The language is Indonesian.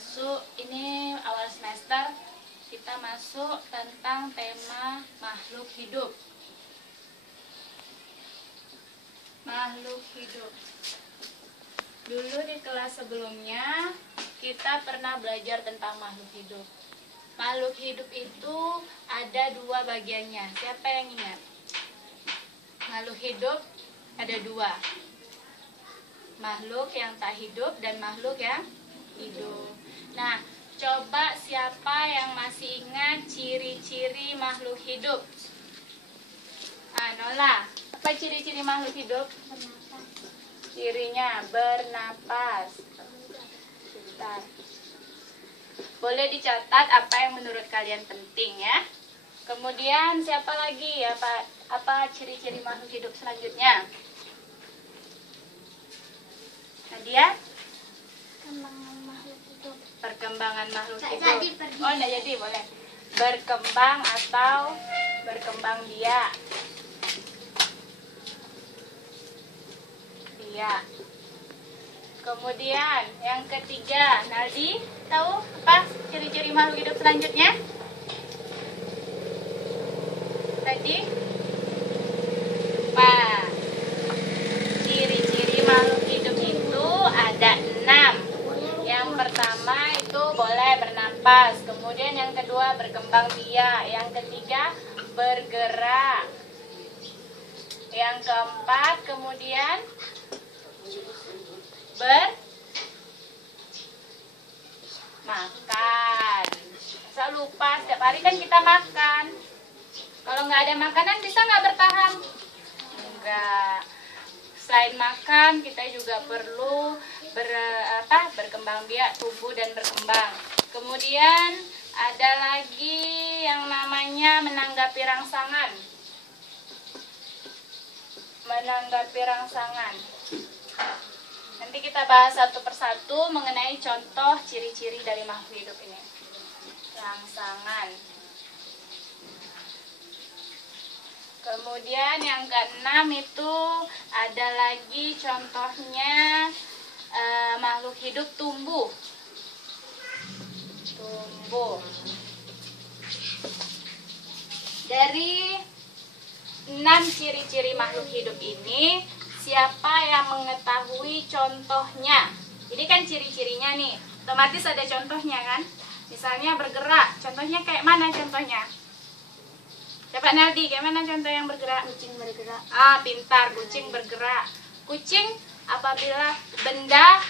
masuk, ini awal semester kita masuk tentang tema makhluk hidup. Makhluk hidup. Dulu di kelas sebelumnya kita pernah belajar tentang makhluk hidup. Makhluk hidup itu ada dua bagiannya. Siapa yang ingat? Makhluk hidup ada dua. Makhluk yang tak hidup dan makhluk yang hidup. Nah, coba siapa yang masih ingat ciri-ciri makhluk hidup? Nola, apa ciri-ciri makhluk hidup? Bernapas. Cirinya bernapas. Sebentar. Boleh dicatat apa yang menurut kalian penting ya. Kemudian siapa lagi? Apa ciri-ciri makhluk hidup selanjutnya? Nadia? Perkembangan makhluk hidup. Perkembangan makhluk Nggak hidup. jadi, pergi. Oh, enggak jadi, boleh. Berkembang atau berkembang biak. Biak. Kemudian yang ketiga, Naldi tahu apa ciri-ciri makhluk hidup selanjutnya? Tadi? Apa? Ciri-ciri makhluk hidup itu ada 6. Yang pertama itu boleh bernapas, kemudian yang kedua berkembang biak, yang ketiga bergerak, yang keempat kemudian makan. Saya lupa, setiap hari kan kita makan. Kalau nggak ada makanan bisa nggak bertahan? Enggak. Selain makan, kita juga perlu berkembang biak, tumbuh dan berkembang. Kemudian ada lagi yang namanya menanggapi rangsangan. Menanggapi rangsangan. Nanti kita bahas satu persatu mengenai contoh ciri-ciri dari makhluk hidup ini. Rangsangan. Kemudian yang keenam itu ada lagi contohnya makhluk hidup tumbuh. Tumbuh. Dari 6 ciri-ciri makhluk hidup ini, siapa yang mengetahui contohnya? Ini kan ciri-cirinya nih, otomatis ada contohnya kan? Misalnya bergerak, contohnya kayak mana contohnya? Coba Naldi, kayak mana contoh yang bergerak? Kucing bergerak. Pintar, kucing bergerak. Kucing apabila benda